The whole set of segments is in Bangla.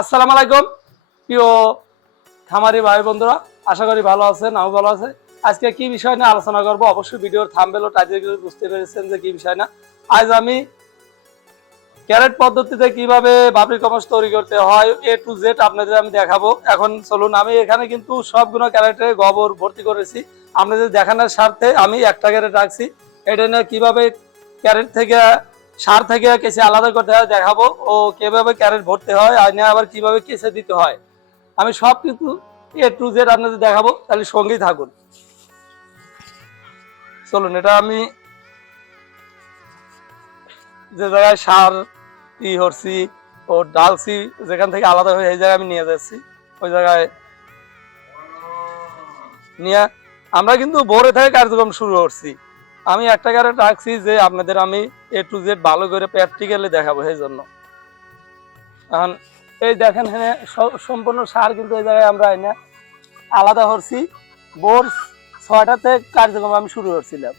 আসসালামু আলাইকুম। প্রিয় খামারি ভাই বন্ধুরা, আশা করি ভালো আছেন আমি ভালো আছে। আজকে কি বিষয় নিয়ে আলোচনা করব? অবশ্যই ভিডিওর থাম্বেল ও টাইটেল বুঝতে পেরেছেন যে কি বিষয় না। আজ আমি ক্যারেট পদ্ধতিতে কীভাবে বাবরি কমাস তৈরি করতে হয় এ টু জেড আপনাদের আমি দেখাবো। এখন চলুন, আমি এখানে কিন্তু সবগুলো ক্যারেটে গোবর ভর্তি করেছি। আপনাদের দেখানোর স্বার্থে আমি একটা ক্যারেট রাখছি, এটা নিয়ে কীভাবে ক্যারেট থেকে সার থেকে কেসে আলাদা করতে হয় দেখাবো ও কীভাবে ক্যারেট ভরতে হয় আর আবার কীভাবে কেসে দিতে হয়। আমি সব কিছু এ টু জেড আপনাদের দেখাবো, তাহলে সঙ্গেই থাকুন। চলুন, এটা আমি যে জায়গায় সার ই হরছি, ও ডালছি, যেখান থেকে আলাদা হয়ে এই জায়গায় আমি নিয়ে যাচ্ছি, ওই জায়গায় নিয়ে আমরা কিন্তু ভোরে থেকে কার্যক্রম শুরু করছি। আমি একটা ক্যারেট রাখছি যে আপনাদের আমি এ টু জেড ভালো করে প্র্যাকটিক্যালি দেখাবো, সেই জন্য। এখন এই দেখেন স- সম্পূর্ণ সার কিন্তু এই জায়গায় আমরা এনে আলাদা করছি। বোর ছয়টাতে কার্যক্রম আমি শুরু করছিলাম।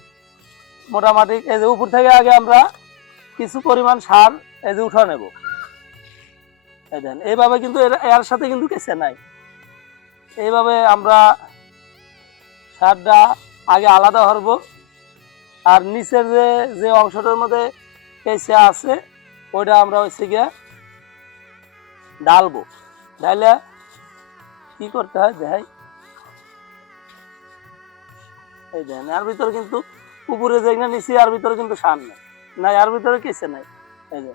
মোটামুটি এই যে উপর থেকে আগে আমরা কিছু পরিমাণ সার এই যে উঠা নেব। এই এইভাবে কিন্তু এর- সাথে কিন্তু কেসে নাই। এইভাবে আমরা সারটা আগে আলাদা করব। আর নিচের যে যে অংশটার মধ্যে কেসে আছে, ওইটা আমরা হচ্ছে গিয়ে ডালবো। ডাইলে কি করতে হয় দেখাই। এই দেখেন এর ভিতরে কিন্তু উপরে যে নিচে আর ভিতরে কিন্তু সার নেই। না এর ভিতরে কেসে নাই। এই যে।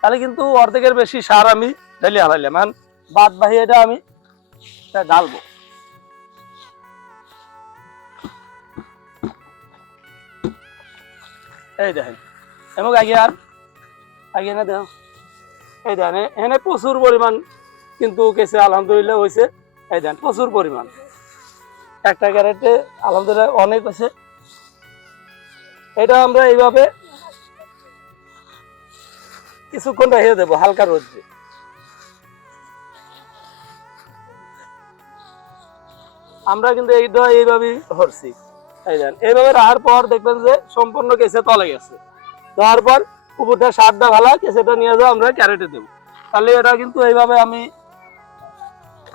তাহলে কিন্তু অর্ধেকের বেশি সার আমি ঢেলে হারাইলাম। বাদ বাহি এটা আমি ডালবো। এই দেখেন। এবং আগে আর, আগে না দেখো। এই দেখেন এখানে প্রচুর পরিমাণ কিন্তু কেসে আলহামদুলিল্লাহ হয়েছে। এই দেখেন, প্রচুর পরিমাণ। একটা ক্যারেটে আলহামদুলিল্লাহ অনেক হয়েছে। এটা আমরা এইভাবে কিছুক্ষণ রেখে দেবো, হালকা রোদ্রে আমরা কিন্তু এইটা এইভাবেই ধরছি। এই দেন, এইভাবে রাখার পর দেখবেন যে সম্পূর্ণ কেসে তলে গেছে। দেওয়ার পর উপরটা সারটা ভালো, কেসেটা নিয়ে যাও, আমরা ক্যারেটে দেবো। তাহলে এটা কিন্তু এইভাবে আমি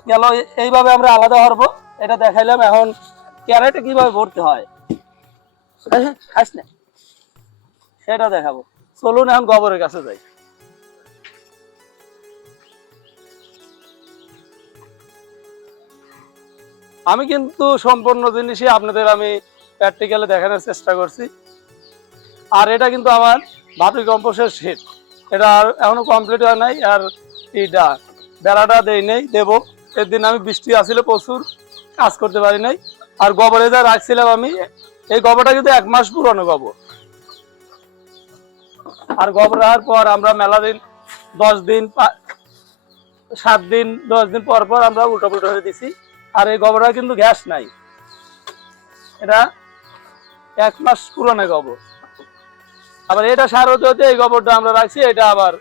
গেল, এইভাবে আমরা আলাদা করব। এটা দেখাইলাম এখন ক্যারেটে কীভাবে ভরতে হয়। খাস না। সেটা দেখাবো। চলুন এখন গোবরের কাছে যাই। আমি কিন্তু সম্পূর্ণ জিনিসই আপনাদের আমি প্র্যাকটিক্যালে দেখানোর চেষ্টা করছি। আর এটা কিন্তু আমার ভাবি কম্পোস্টের সেট এটা আর এখনও কমপ্লিট হয় নাই, আর এইটা বেড়াটা দেই নেই, দেবো। এর দিন আমি বৃষ্টি আসলে প্রচুর কাজ করতে পারি নাই। আর গোবরে যা রাখছিলাম আমি, এই গোবরটা কিন্তু এক মাস পুরনো গোবর। আর গোবর রাখার পর আমরা মেলা দিন, দশ দিন সাত দিন, দশ দিন পর পর আমরা উল্টো পুল্টো হয়ে দিছি। আর এই গোবরটা কিন্তু গ্যাস নাই। এটা এক মাস পুরনো গোবর। আবার এটা সার হতে হতে এই গোবরটা আমরা রাখছি, এটা আবার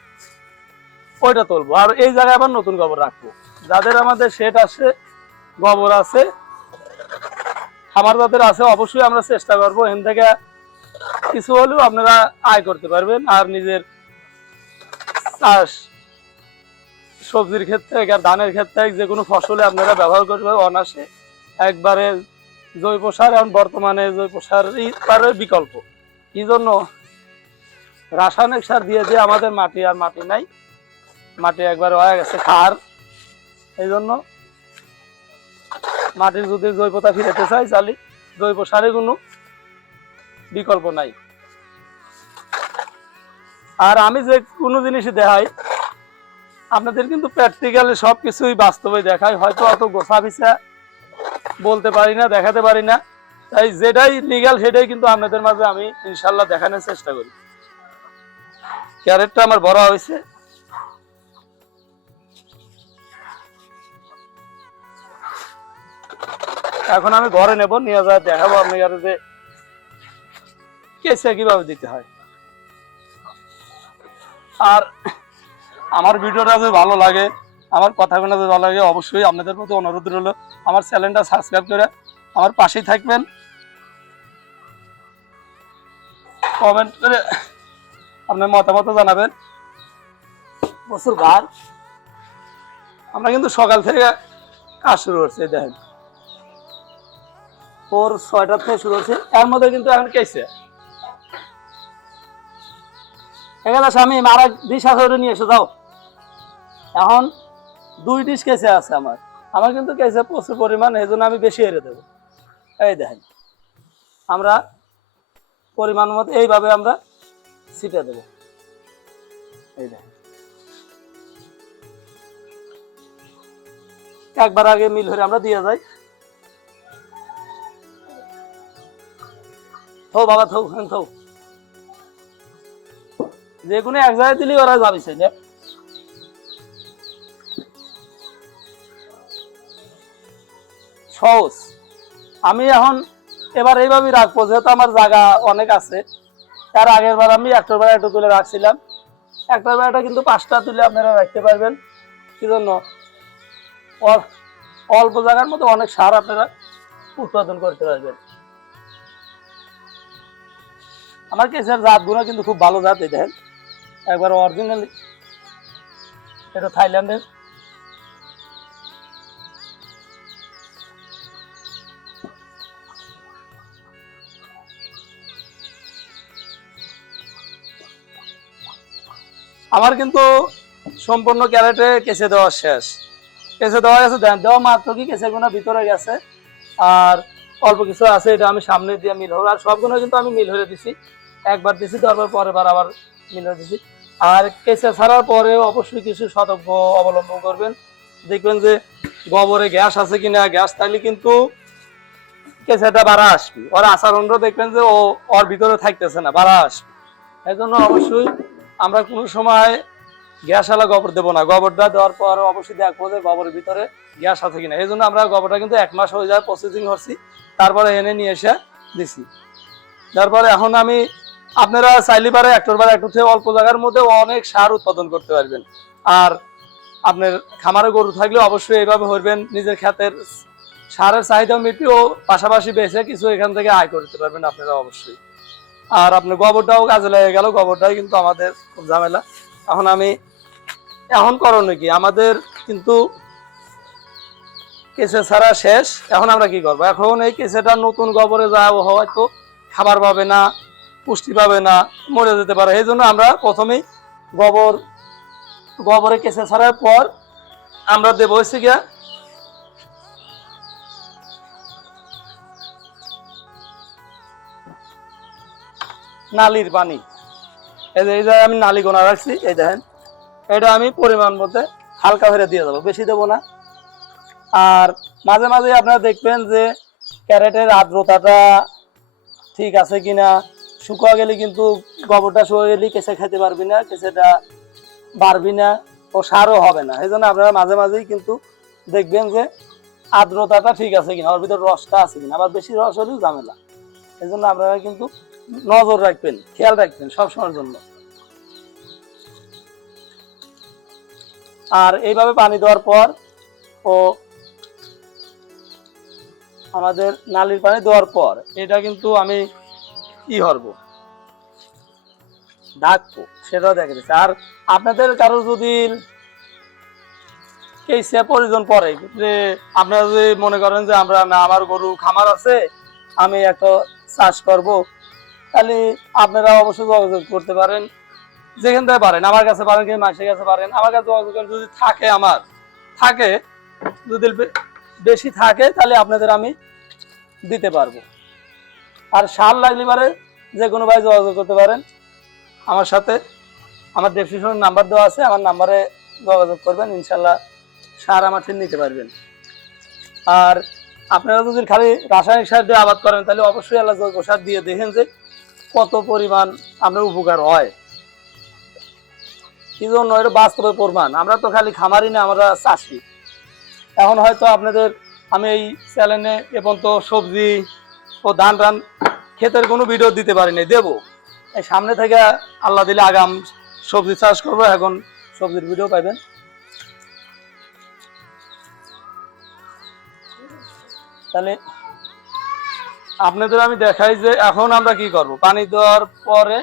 ওইটা তুলবো। আর এই জায়গায় আবার নতুন গোবর রাখব। যাদের আমাদের সেট আছে, গোবর আছে, খামার যাদের আছে, অবশ্যই আমরা চেষ্টা করব এখান থেকে কিছু হলেও আপনারা আয় করতে পারবেন। আর নিজের চাষ, সবজির ক্ষেত্রে আর ধানের ক্ষেত্রে, যে কোনো ফসলে আপনারা ব্যবহার করবে অনাসে একবারে জৈব সার এখন বর্তমানে জৈব সার বিকল্প। কি জন্য? রাসায়নিক সার দিয়ে দিয়ে আমাদের মাটি আর মাটি নাই, মাটি একবার হয়ে গেছে খার এই জন্য মাটির যদি জৈবতা ফিরেতে চাই, তাহলে জৈব সারে কোনো বিকল্প নাই। আর আমি যে কোনো জিনিসই দেখাই, আপনাদের কিন্তু প্র্যাকটিক্যালি সব কিছুই বাস্তবে দেখাই, হয়তো অত গোছা পিছা বলতে পারি না, দেখাতে পারি না। তাই যেটাই লিগ্যাল সেটাই কিন্তু আপনাদের মাঝে আমি ইনশাল্লাহ দেখানোর চেষ্টা করি। ক্যারেটটা আমার বড় হয়েছে। এখন আমি ঘরে নেব, নিয়ে যা, দেখাবো আপনি আর যে কেসে কীভাবে দিতে হয়। আর আমার ভিডিওটা যদি ভালো লাগে আমার কথাগুলো ভালো লাগে, অবশ্যই আপনাদের প্রতি অনুরোধ রইল। আমার চ্যানেলটা সাবস্ক্রাইব করে আমার পাশেই থাকবেন। কমেন্ট করে আপনার মতামত জানাবেন। প্রচুর গাছ আমরা কিন্তু সকাল থেকে কাজ শুরু করছি দেখেন। ভোর ছয়টার থেকে শুরু হচ্ছে এর মধ্যে কিন্তু এখন কেছে এখানে স্বামী মারা ডিশ আসরে নিয়ে এসে, যাও। এখন দুই ডিশ কেসে আছে আমার। আমার কিন্তু কেসে প্রচুর পরিমাণ এই জন্য আমি বেশি এড়ে দেবো। এই দেখেন, আমরা পরিমাণ মতো এইভাবে আমরা ছিটে দেবো। এই দেখেন। একবার আগে মিল হয়ে আমরা দিয়ে যাই। থো বাবা, থো থো। যে কোনো এক জায়গায় দিলেই ওরা যাবি সে যে সহজ। আমি এখন এবার এইভাবেই রাখব, যেহেতু আমার জায়গা অনেক আছে। তার আগের বার আমি একটার বেলা একটু তুলে রাখছিলাম। একটার বেলাটা কিন্তু পাঁচটা তুলে আপনারা রাখতে পারবেন। কি জন্য? অল- অল্প জায়গার মধ্যে অনেক সার আপনারা উৎপাদন করতে পারবেন। আমার কেসের জাতগুলো কিন্তু খুব ভালো জাত দেখেন। একবার অরিজিনাল এটা থাইল্যান্ডের। আমার কিন্তু সম্পূর্ণ ক্যারেটে কেসে দেওয়া শেষ। কেসে দেওয়া গেছে দেওয়া মাত্র কি? কেসে গুলো ভিতরে গেছে। আর অল্প কিছু আছে, এটা আমি সামনে দিয়ে মিল হবে আর সবগুলো কিন্তু আমি মিল হয়ে দিছি। একবার দিছি তারপর পরের বার আবার মিল হয়ে দিছি। আর কেসে ছাড়ার পরে অবশ্যই কিছু সতর্ক অবলম্বন করবেন। দেখবেন যে গোবরে গ্যাস আছে কিনা, গ্যাস থাকলে কিন্তু কেসেটা বাড়া আসবে। ওর আচরণটা দেখবেন যে ও, ওর ভিতরে থাকতেছে না, বাড়া আসবে। এই জন্য অবশ্যই আমরা কোনো সময় গ্যাস আলা গোবর দেবো না। গোবরটা দেওয়ার পর অবশ্যই দেখব যে গোবরের ভিতরে গ্যাস আছে কিনা। এই জন্য আমরা গোবরটা কিন্তু এক মাস হয়ে যায় প্রসেসিং করছি। তারপরে এনে নিয়ে এসে দিছি। তারপরে এখন আমি আপনারা চাইলে পারে একটার বার একটু থেকে অল্প জায়গার মধ্যে অনেক সার উৎপাদন করতে পারবেন। আর আপনার খামারে গরু থাকলে অবশ্যই এইভাবে করবেন। নিজের ক্ষেতের সারের চাহিদা মিটি ও পাশাপাশি বেছে কিছু এখান থেকে আয় করতে পারবেন আপনারা অবশ্যই। আর আপনার গোবরটাও কাজে লেগে গেল, গোবরটাই কিন্তু আমাদের খুব ঝামেলা। এখন আমি, এখন করণীয় কি? আমাদের কিন্তু কেসে ছাড়া শেষ। এখন আমরা কি করব? এখন এই কেসেটা নতুন গোবরে যাওয়া হয়তো খাবার পাবে না, পুষ্টি পাবে না, মরে যেতে পারে। এই জন্য আমরা প্রথমেই গোবর, গোবরে কেসে ছাড়ার পর আমরা দেবো হচ্ছে গিয়া নালির পানি এই যে এই যে আমি নালি গোনা রাখছি, এই দেখেন। এটা আমি পরিমাণ মতে হালকা করে দিয়ে দেবো, বেশি দেবো না। আর মাঝে মাঝে আপনারা দেখবেন যে ক্যারেটের আর্দ্রতাটা ঠিক আছে কিনা শুকা গেলে কিন্তু গোবরটা শুয়ে গেলে কেঁচে খেতে পারবি না, কেঁচেটা বাড়বি না ও সারও হবে না। এই জন্য আপনারা মাঝে মাঝেই কিন্তু দেখবেন যে আর্দ্রতাটা ঠিক আছে কিনা, ওর ভিতর রসটা আছে কিনা। আবার বেশি রস হলেও ঝামেলা। এই জন্য আপনারা কিন্তু নজর রাখবেন, খেয়াল রাখবেন সবসময়ের জন্য। আর এইভাবে পানি দেওয়ার পর ও আমাদের নালির পানি দেওয়ার পর এটা কিন্তু আমি কি হরব ডাকবো সেটাও দেখে দিচ্ছে আর আপনাদের কারও যদি এই সে প্রয়োজন পড়ে, যে আপনারা যদি মনে করেন যে আমরা না, আমার গরু খামার আছে, আমি একটা চাষ করব তাহলে আপনারা অবশ্যই যোগাযোগ করতে পারেন। যেখান থেকে পারেন, আমার কাছে পারেন কি মাসের কাছে পারেন, আমার কাছে যোগাযোগ করেন। যদি থাকে আমার, থাকে, যদি বেশি থাকে, তাহলে আপনাদের আমি দিতে পারব। আর সার লাগলে পারে যে কোনো ভাই যোগাযোগ করতে পারেন। আমার সাথে, আমার ডেসক্রিপশনের নাম্বার দেওয়া আছে, আমার নাম্বারে যোগাযোগ করবেন, ইনশাল্লাহ সার আমার থেকে নিতে পারবেন। আর আপনারা যদি খালি রাসায়নিক সার দিয়ে আবাদ করেন, তাহলে অবশ্যই আল্লাহ জৈব সার দিয়ে দেখেন যে কত পরিমাণ আমরা উপকার হয়। কি জন্য এটা বাস্তবে প্রমাণ। আমরা তো খালি খামারি না, আমরা চাষি। এখন হয়তো আপনাদের আমি এই চ্যানেলে এবং তো সবজি ও ধান টান ক্ষেতের কোনো ভিডিও দিতে পারিনি, দেবো। এই সামনে থেকে আল্লাহ দিলে আগাম সবজি চাষ করব, এখন সবজির ভিডিও পাইবেন। তাহলে আপনাদের আমি দেখাই যে এখন আমরা কি করব? পানি দেওয়ার পরে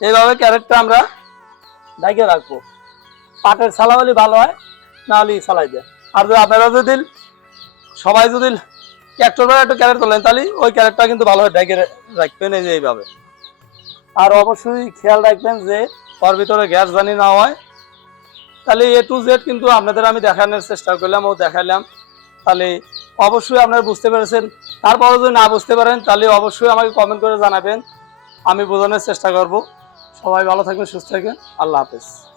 এইভাবে ক্যারেটটা আমরা ডাইকে রাখব। পাটের ছালা হলে ভালো হয় না হলে ছালাই দেয়। আর যদি আপনারা যদি সবাই যদি ট্র্যাক্টর করে একটু ক্যারেট তোলেন তাহলে ওই ক্যারেটটা কিন্তু ভালো হয় ডাইকে রাখবেন এই যে এইভাবে। আর অবশ্যই খেয়াল রাখবেন যে ওর ভিতরে গ্যাস জানি না হয়, তাহলে এ টু জেড কিন্তু আপনাদের আমি দেখানোর চেষ্টা করলাম ও দেখালাম। তাহলে অবশ্যই আপনারা বুঝতে পেরেছেন। তারপরও যদি না বুঝতে পারেন, তাহলে অবশ্যই আমাকে কমেন্ট করে জানাবেন। আমি বোঝানোর চেষ্টা করব। সবাই ভালো থাকবেন, সুস্থ থাকবেন। আল্লাহ হাফেজ।